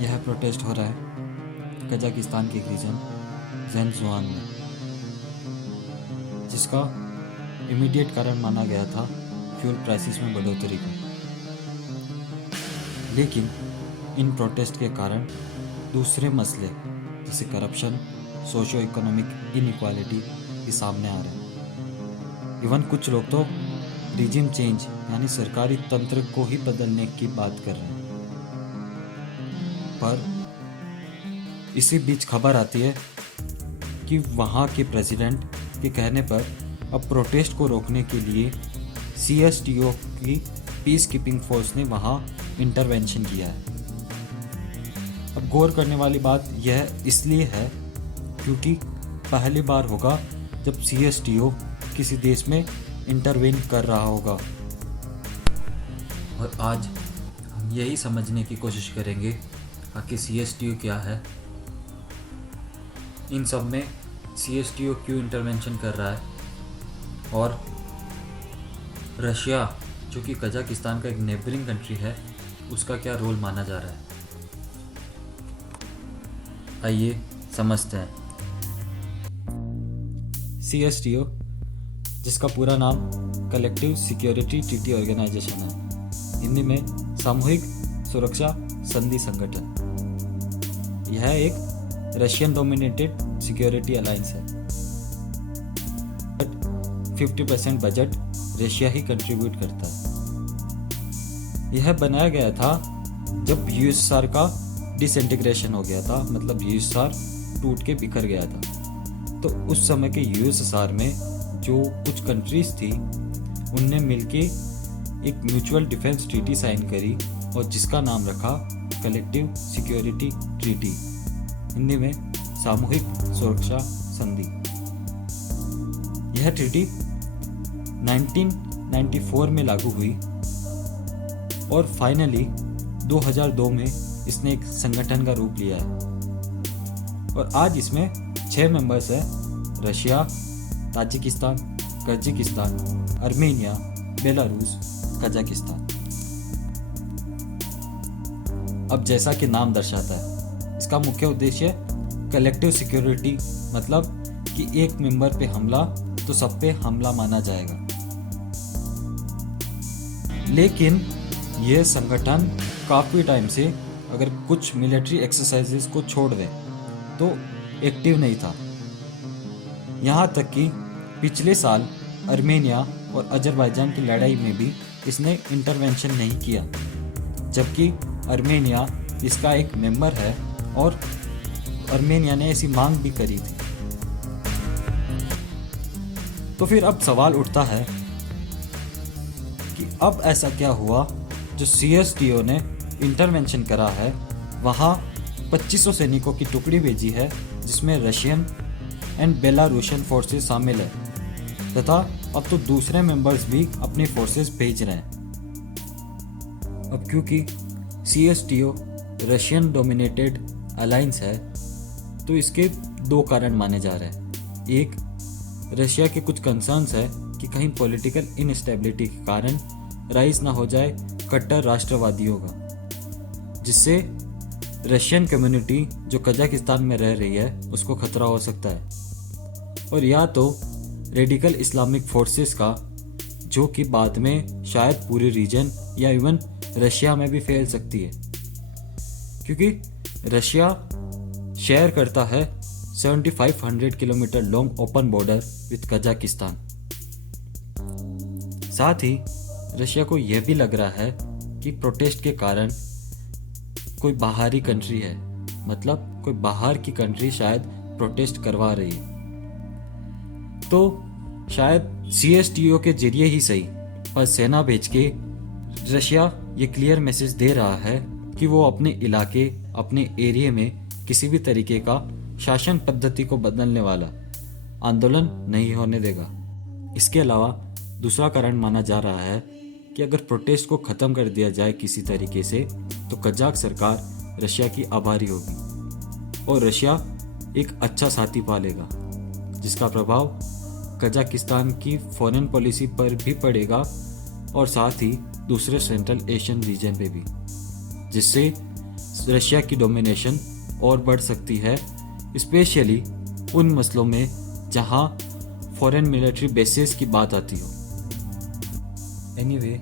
यह प्रोटेस्ट हो रहा है कजाकिस्तान के एक रीजन ज़ेनजुआन में, जिसका इमीडिएट कारण माना गया था फ्यूल प्राइसेस में बढ़ोतरी को। लेकिन इन प्रोटेस्ट के कारण दूसरे मसले जैसे करप्शन, सोशो इकोनॉमिक इनइक्वालिटी भी सामने आ रहे हैं। इवन कुछ लोग तो रिजिम चेंज यानी सरकारी तंत्र को ही बदलने की बात कर रहे हैं। पर इसी बीच खबर आती है कि वहाँ के प्रेसिडेंट के कहने पर अब प्रोटेस्ट को रोकने के लिए CSTO की पीस कीपिंग फोर्स ने वहाँ इंटरवेंशन किया है। अब गौर करने वाली बात यह इसलिए है क्योंकि पहली बार होगा जब CSTO किसी देश में इंटरवेन कर रहा होगा। और आज हम यही समझने की कोशिश करेंगे कि CSTO क्या है, इन सब में CSTO क्यों इंटरवेंशन कर रहा है, और रशिया जो कि कजाकिस्तान का एक नेबरिंग कंट्री है उसका क्या रोल माना जा रहा है। आइए समझते हैं। CSTO, जिसका पूरा नाम कलेक्टिव सिक्योरिटी ट्रीटी ऑर्गेनाइजेशन है, हिंदी में सामूहिक सुरक्षा संधि संगठन, यह एक रशियन डोमिनेटेड सिक्योरिटी अलायंस है। 50% बजट रशिया ही कंट्रीब्यूट करता है। यह बनाया गया था जब USSR का डिसइंटीग्रेशन हो गया था, मतलब USSR टूट के बिखर गया था। तो उस समय के USSR में जो कुछ कंट्रीज थी उनने मिलके एक म्यूचुअल डिफेंस ट्रीटी साइन करी और जिसका नाम रखा कलेक्टिव सिक्योरिटी ट्रीटी, हिंदी में सामूहिक सुरक्षा संधि। यह ट्रीटी 1994 में लागू हुई और फाइनली 2002 में इसने एक संगठन का रूप लिया है। और आज इसमें 6 मेंबर्स हैं: Russia, Tajikistan, Kyrgyzstan, Armenia, Belarus, Kazakhstan. अब जैसा कि नाम दर्शाता है, इसका मुख्य उद्देश्य कलेक्टिव सिक्योरिटी, मतलब कि एक मेंबर पे हमला तो सब पे हमला माना जाएगा। लेकिन यह संगठन काफ़ी टाइम से, अगर कुछ मिलिट्री एक्सरसाइजेस को छोड़ दें, तो एक्टिव नहीं था। यहाँ तक कि पिछले साल आर्मेनिया और अजरबैजान की लड़ाई में भी इसने इंटरवेंशन नहीं किया, जबकि आर्मेनिया इसका एक मेंबर है और आर्मेनिया ने ऐसी मांग भी करी थी। तो फिर अब सवाल उठता है कि अब ऐसा क्या हुआ जो CSTO ने इंटरवेंशन करा है, वहाँ 2500 सैनिकों की टुकड़ी भेजी है जिसमें रशियन एंड बेलारूशियन फोर्सेस शामिल है, तथा अब तो दूसरे मेंबर्स भी अपनी फोर्सेस भेज रहे हैं। अब क्योंकि CSTO रशियन डोमिनेटेड अलायंस है तो इसके 2 कारण माने जा रहे हैं। एक, रशिया के कुछ कंसर्न्स है कि कहीं पॉलिटिकल इनस्टेबिलिटी के कारण राइज ना हो जाए कट्टर राष्ट्रवादियों का, जिससे रशियन कम्युनिटी जो कजाकिस्तान में रह रही है उसको खतरा हो सकता है। और या तो रेडिकल इस्लामिक फोर्सेस का, जो कि बाद में शायद पूरे रीजन या इवन रशिया में भी फैल सकती है, क्योंकि रशिया शेयर करता है 7500 kilometre long open border with Kazakhstan. साथ ही रशिया को यह भी लग रहा है कि प्रोटेस्ट के कारण कोई बाहरी कंट्री है, मतलब कोई बाहर की कंट्री शायद प्रोटेस्ट करवा रही है। तो शायद CSTO के जरिए ही सही, पर सेना भेज के रशिया ये क्लियर मैसेज दे रहा है कि वो अपने इलाके, अपने एरिया में किसी भी तरीके का शासन पद्धति को बदलने वाला आंदोलन नहीं होने देगा। इसके अलावा दूसरा कारण माना जा रहा है कि अगर प्रोटेस्ट को ख़त्म कर दिया जाए किसी तरीके से, तो कजाक सरकार रशिया की आभारी होगी और रशिया एक अच्छा साथी पालेगा, जिसका प्रभाव कजाकिस्तान की फॉरेन पॉलिसी पर भी पड़ेगा और साथ ही दूसरे सेंट्रल एशियन रीजन पे भी, जिससे रशिया की डोमिनेशन और बढ़ सकती है, स्पेशली उन मसलों में जहां फॉरेन मिलिट्री बेसेस की बात आती हो। एनीवे,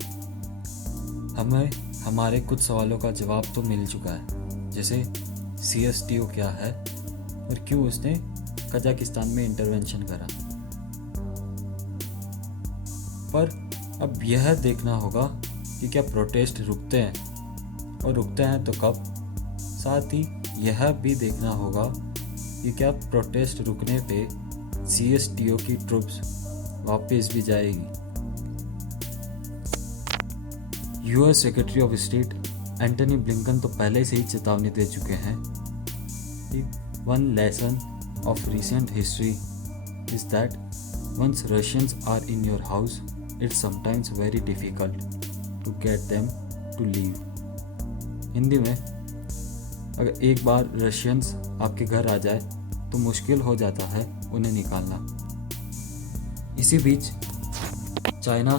हमें हमारे कुछ सवालों का जवाब तो मिल चुका है, जैसे CSTO क्या है और क्यों उसने कजाकिस्तान में इंटरवेंशन करा। पर अब यह देखना होगा कि क्या प्रोटेस्ट रुकते हैं, और रुकते हैं तो कब। साथ ही यह भी देखना होगा कि क्या प्रोटेस्ट रुकने पे CSTO की ट्रूप्स वापस भी जाएगी। US secretary of state Antony Blinken तो पहले से ही चेतावनी दे चुके हैं कि one lesson of recent history is that once Russians are in your house it's sometimes very difficult to get them to leave. Hindi में, अगर एक बार रशियंस आपके घर आ जाए तो मुश्किल हो जाता है उन्हें निकालना। इसी बीच चाइना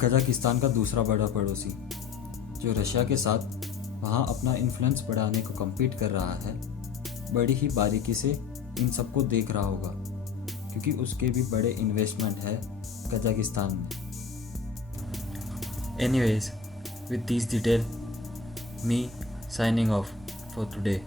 कजाकिस्तान का दूसरा बड़ा पड़ोसी, जो रशिया के साथ वहाँ अपना इन्फ्लुएंस बढ़ाने को कम्पीट कर रहा है, बड़ी ही बारीकी से इन सबको देख रहा होगा, क्योंकि उसके भी बड़े इन्वेस्टमेंट है कजाकिस्तान में। Anyways, with this detail, me signing off for today.